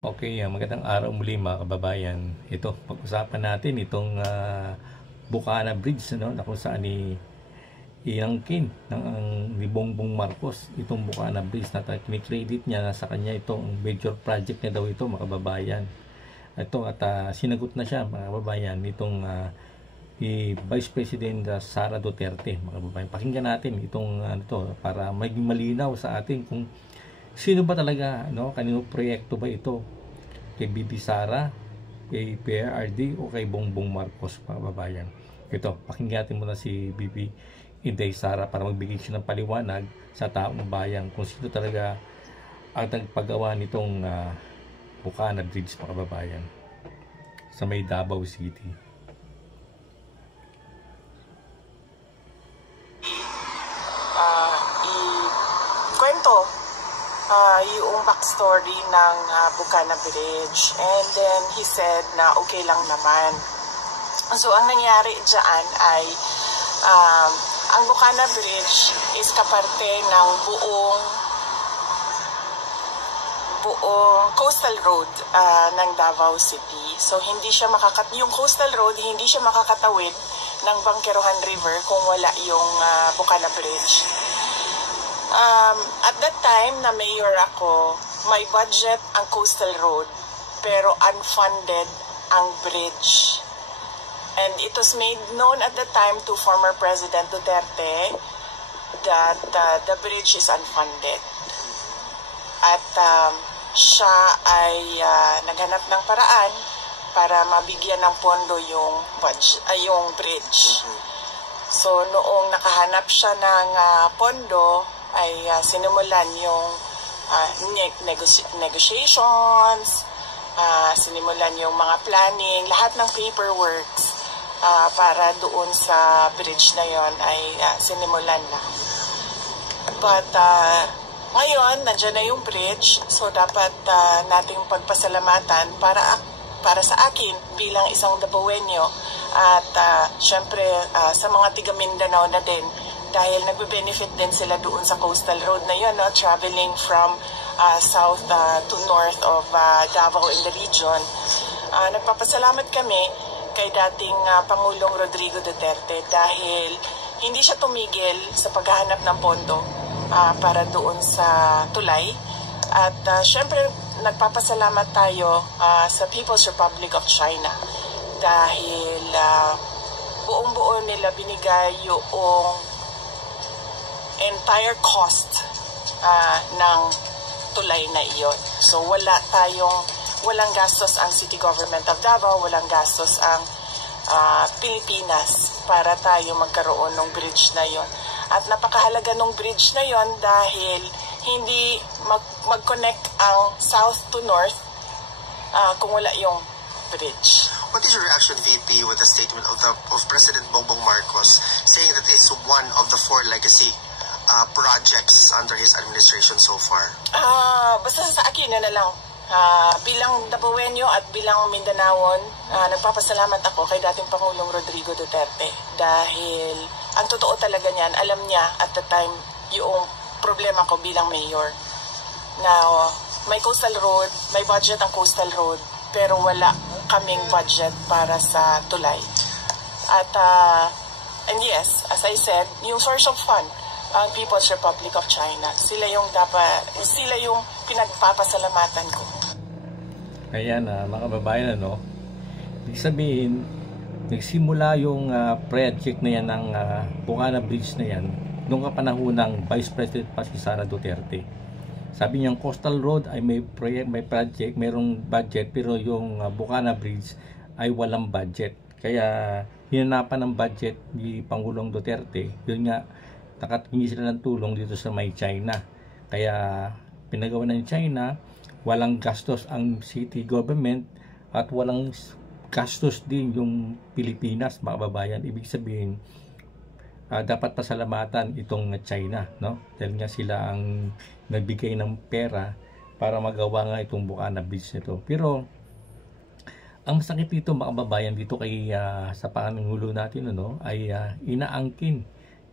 Okay, magandang araw muli mga kababayan. Ito, pag-usapan natin itong Bukana Bridge, no, na kung saan iangkin ni Bongbong Marcos itong Bukana Bridge na kinikredit niya na sa kanya itong major project na daw ito mga kababayan. Ito at sinagot na siya mga kababayan nitong Vice President Sara Duterte mga kababayan. Pakinggan natin itong para maging malinaw sa atin kung sino ba talaga, no? Kanino proyekto ba ito? Kay Bibi Sara, kay PRRD o kay Bongbong Marcos, mga kababayan? Ito, pakinggan natin muna si Bibi Inday Sara para magbigay siya ng paliwanag sa taong bayan kung sino talaga ang nagpagawa nitong Bukana Bridge, mga kababayan, sa may Davao City. Kwento yung backstory ng Bukana Bridge, and then he said na okay lang naman. So ang nangyari dyan ay ang Bukana Bridge is kaparte ng buong coastal road ng Davao City. So hindi siya yung coastal road hindi siya makakatawid ng Bangkerohan River kung wala yung Bukana Bridge. At that time na mayor ako, may budget ang coastal road pero unfunded ang bridge. And it was made known at the time to former President Duterte that the bridge is unfunded. At siya ay naghanap ng paraan para mabigyan ng pondo yung bridge. So noong nakahanap siya ng pondo, ay sinimulan yung negotiations, sinimulan yung mga planning, lahat ng paperwork para doon sa bridge na yon ay sinimulan na. But ngayon, nandiyan na yung bridge, so dapat nating pagpasalamatan para sa akin bilang isang Dabawenyo at syempre sa mga tiga Mindanao na din, dahil nagbe-benefit din sila doon sa coastal road na yun, no? Traveling from south to north of Davao in the region. Nagpapasalamat kami kay dating Pangulong Rodrigo Duterte dahil hindi siya tumigil sa paghahanap ng pondo para doon sa tulay. At syempre nagpapasalamat tayo sa People's Republic of China dahil buong-buo nila binigay yung entire cost ng tulay na iyon. So walang gastos ang City Government of Davao, walang gastos ang Pilipinas para tayo magkaroon ng bridge na iyon. At napakahalaga ng bridge na iyon dahil hindi mag-connect ang south to north kung wala yung bridge. What is your reaction, VP, with the statement of President Bongbong Marcos saying that it's one of the 4 legacy projects under his administration so far? Basta sa akin na lang. Bilang Dabawenyo at bilang Mindanaon, nagpapasalamat ako kay dating Pangulong Rodrigo Duterte dahil ang totoo talaga niyan, alam niya at the time yung problema ko bilang mayor. Now, may coastal road, may budget ang coastal road, pero wala kaming budget para sa tulay. At and yes, as I said, yung source of fund, ang People's Republic of China, sila yung pinagpapasalamatan ko. Ayan, mga kababayan, ano, ibig sabihin, nagsimula yung project na yan ng Bukana Bridge na yan noong kapanahon ng Vice President pa si Sara Duterte. Sabi niyang coastal road ay may project, mayroong budget, pero yung Bukana Bridge ay walang budget. Kaya hinanapan ng budget ni Pangulong Duterte, yun nga, nakatingi sila ng tulong dito sa may China. Kaya pinagawa ng China, walang gastos ang city government at walang gastos din yung Pilipinas, mga kababayan. Ibig sabihin, dapat pasalamatan itong China, no? Dahil nga sila ang nagbigay ng pera para magawa nga itong Bukana Bridge nito. Pero ang masakit dito, mga kababayan, dito kay sa Pangulo natin, ano, ay inaangkin.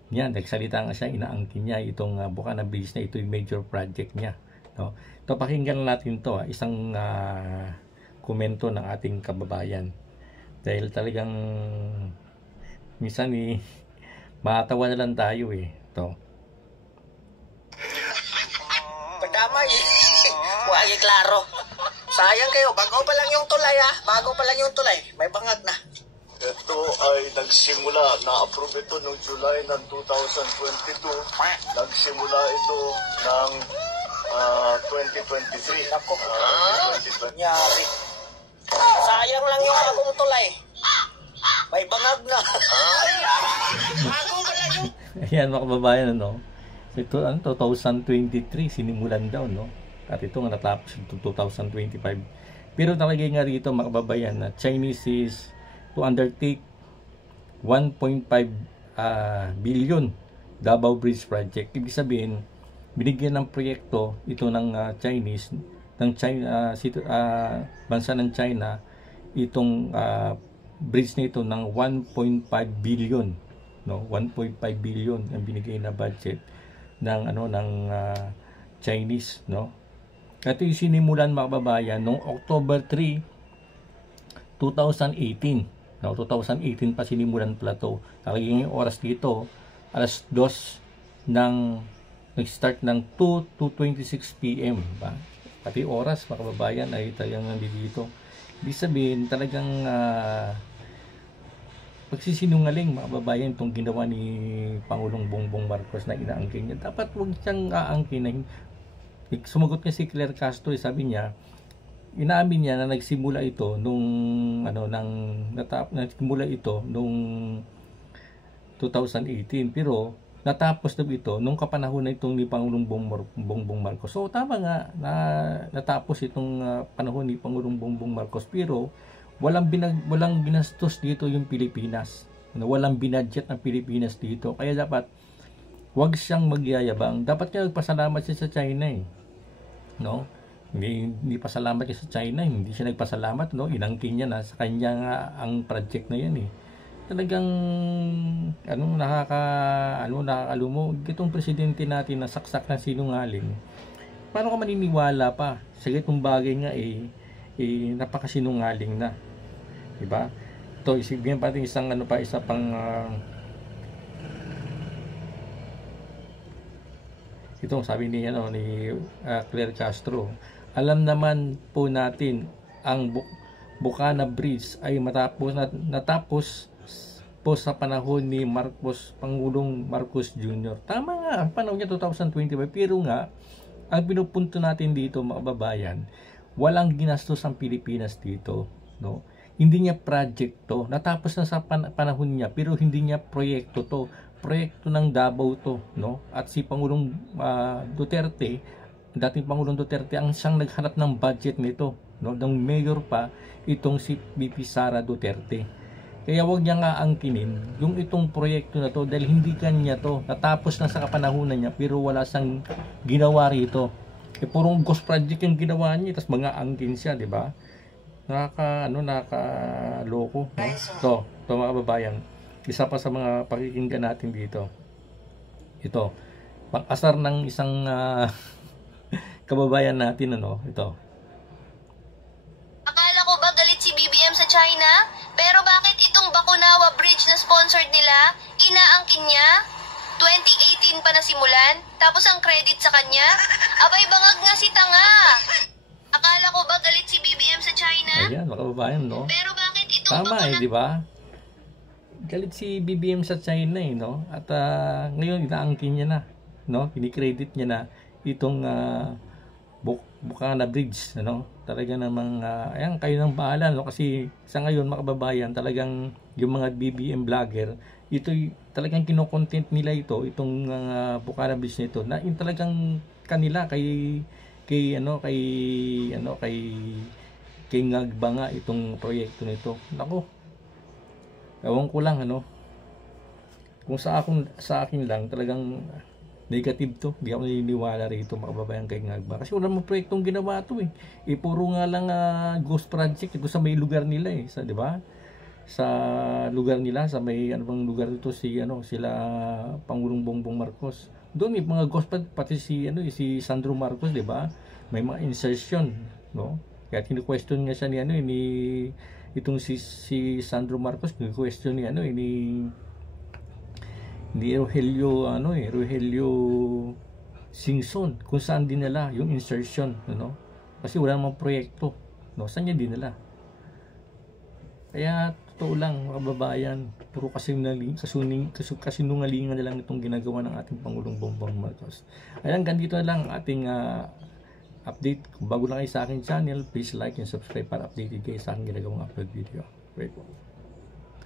Yan, nagsalita nga siya, inaangkin niya itong Bukana Bridge na ito yung major project niya No? Ito, pakinggan natin to, isang komento ng ating kababayan. Dahil talagang minsan matawa na lang tayo Ito. Pagdamay. Huwag klaro. Sayang kayo, bago pa lang yung tulay Bago pa lang yung tulay, may bangag na. Ito ay nagsimula, na-approve ito noong July ng 2022. Nagsimula ito ng 2023. Ako, 2020. nyari. Sayang lang yung bagong tulay. May bangag na. Bago pa lang yung... Ayan mga kababayan, ito, 2023, sinimulan daw, At ito nga natapos 2025. Pero talaga nga rito mga kababayan na Chinese is to undertake 1.5 billion Davao Bridge Project. Ibig sabihin, binigyan ng proyekto ito ng Chinese, ng China, bansa ng China, itong bridge na ito ng 1.5 billion. 1.5 billion ang binigay na budget ng Chinese, Ito yung sinimulan mga kababayan noong October 3, 2018. 2018 pa sinimulan pala ito. Talagang yung oras dito, alas 2 nag-start ng 2 to 26 PM. Pati oras mga kababayan ay talagang nandito. Ibig sabihin talagang pagsisinungaling mga kababayan itong ginawa ni Pangulong Bongbong Marcos na inaangkin niya. Dapat huwag siyang aangkin. Sumagot niya si Claire Castro, sabi niya, inaamin niya na nagsimula ito nung nagsimula ito nung 2018, pero natapos na ito nung kapanahon na itong ni Pangulong Bongbong Marcos. So tama nga na natapos itong panahon ni Pangulong Bongbong Marcos, pero walang ginastos dito yung Pilipinas. Walang binadget ng Pilipinas dito. Kaya dapat wag siyang magyayabang. Dapat nga nagpasalamat siya sa China Hindi pasalamat siya sa China, hindi siya nagpasalamat, inangkin niya na sa kanya nga ang project na yan Talagang nakakalumo itong presidente natin na saksak na sinungaling. Paano ka maniniwala pa sa itong bagay nga napakasinungaling na, diba? Ito isipin pa isang isa pang ito sabi ni Claire Castro, alam naman po natin ang Bukana Bridge ay natapos po sa panahon ni Pangulong Marcos Jr. Tama nga, ang panahon niya 2025, pero nga ang pinupunto natin dito mga kababayan, walang ginastos ang Pilipinas dito, Hindi niya project to, natapos na sa panahon niya, pero hindi niya proyekto to. Proyekto ng Davao to, At si Pangulong Duterte, dating Pangulong Duterte ang siyang naghanap ng budget nito, ng mayor pa itong si BP Sara Duterte. Kaya wag niya nga angkinin yung itong proyekto na to dahil hindi kanya to, natapos na sa kapanahunan niya pero wala siyang ginawa rito. Purong ghost project yung ginawa niya, tapos mga angkin siya, di ba? Nakaloko, So, mga kababayan, isa pa sa mga pakikinggan natin dito. Ito, pang-asar ng isang kababayan natin, ito. Akala ko ba galit si BBM sa China? Pero bakit itong Bakunawa Bridge na sponsored nila, inaangkin niya? 2018 pa nasimulan, tapos ang credit sa kanya? Abay bangag nga si tanga! Akala ko ba galit si BBM sa China? Ayan, mga kababayan, Pero bakit itong tama di ba? Galit si BBM sa China At ngayon inaangkin niya na, Kinikredit niya na itong Bukana Bridge, Talaga namang ayan, kayo nang bahala, kasi sa ngayon mga kababayan, talagang yung mga BBM vlogger, ito talagang kino-content nila itong Bukana Bridge nito, na talagang kanila kay Ngagba nga itong proyekto nito. Nako, ewan ko lang kung sa akin lang talagang negative to, di ako naniniwala rito mga kababayan kay Ngagba, kasi wala mong proyektong ginawa to puro nga lang ghost project ito sa may lugar nila di ba, sa lugar nila, sa may bang lugar dito sila Pangulong Bongbong Marcos, doon may mga ghost pati si si Sandro Marcos, di ba, may mga insertion, no? Kaya kini-question nga siya ni itong si Sandro Marcos, kini-question ni Rogelio Rogelio Singson kung saan dinala yung insertion, no? Kasi wala namang proyekto, no? Saan niya dinala? Kaya totoo lang mga kababayan, puro kasinungalingan na lang itong ginagawa ng ating Pangulong Bongbong Marcos. Ayan, ganito na lang ating update. Kung bago lang kayo sa aking channel, please like and subscribe para updated kayo sa aking ginagawang upload video. Wait po.